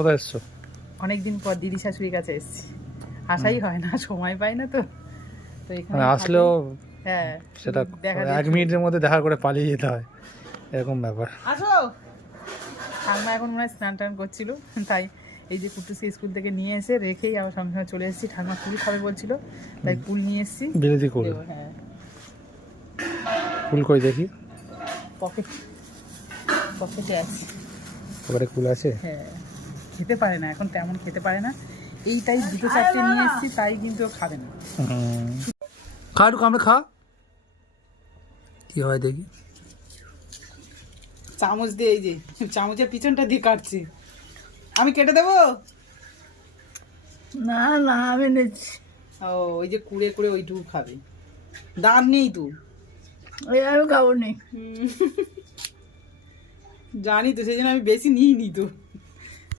কোথায় এসছো? অনেকদিন পর দিদি শাশুড়ির কাছে এসেছি, আসাই হয় না, সময় পাই না তো। তো এখানে আসলেও হ্যাঁ সেটা দেখা 1 মিনিটের মধ্যে দেখা করে পালিয়ে যেতে হয়, এরকম ব্যাপার। আসো। ঠাম্মা এখন মনে হয় স্নান টান করছিল, তাই এই যে কুটুসকে স্কুল থেকে নিয়ে এসে রেখেই আবার সঙ্গে সঙ্গে চলে এসেছি। ঠাম্মা কুল খাবে বলছিল, তাই কুল নিয়ে এসেছি। বিলেতি কুল? হ্যাঁ। কুল কই দেখি? পকেটে আছে। ওখানে কুল আছে? হ্যাঁ, খেতে পারে না এখন, তেমন খেতে পারে না। এইটাই 2-4টে নিয়ে এসেছি, তাই কিন্তু ও খাবে না। খা একটু, আমরা খা, কি হয় দেখি। চামচ দিয়ে, এই যে চামচের পিছনটা দিয়ে কাটছি। আমি কেটে দেবো? না না, আমি নিচ্ছি। ও, ওই যে কুড়ে কুড়ে ওইটুকু খাবে, দাঁত নেই তো। ওই আমি খাবো নি। জানি তো, সেই জন্য আমি বেশি নিই নি তো।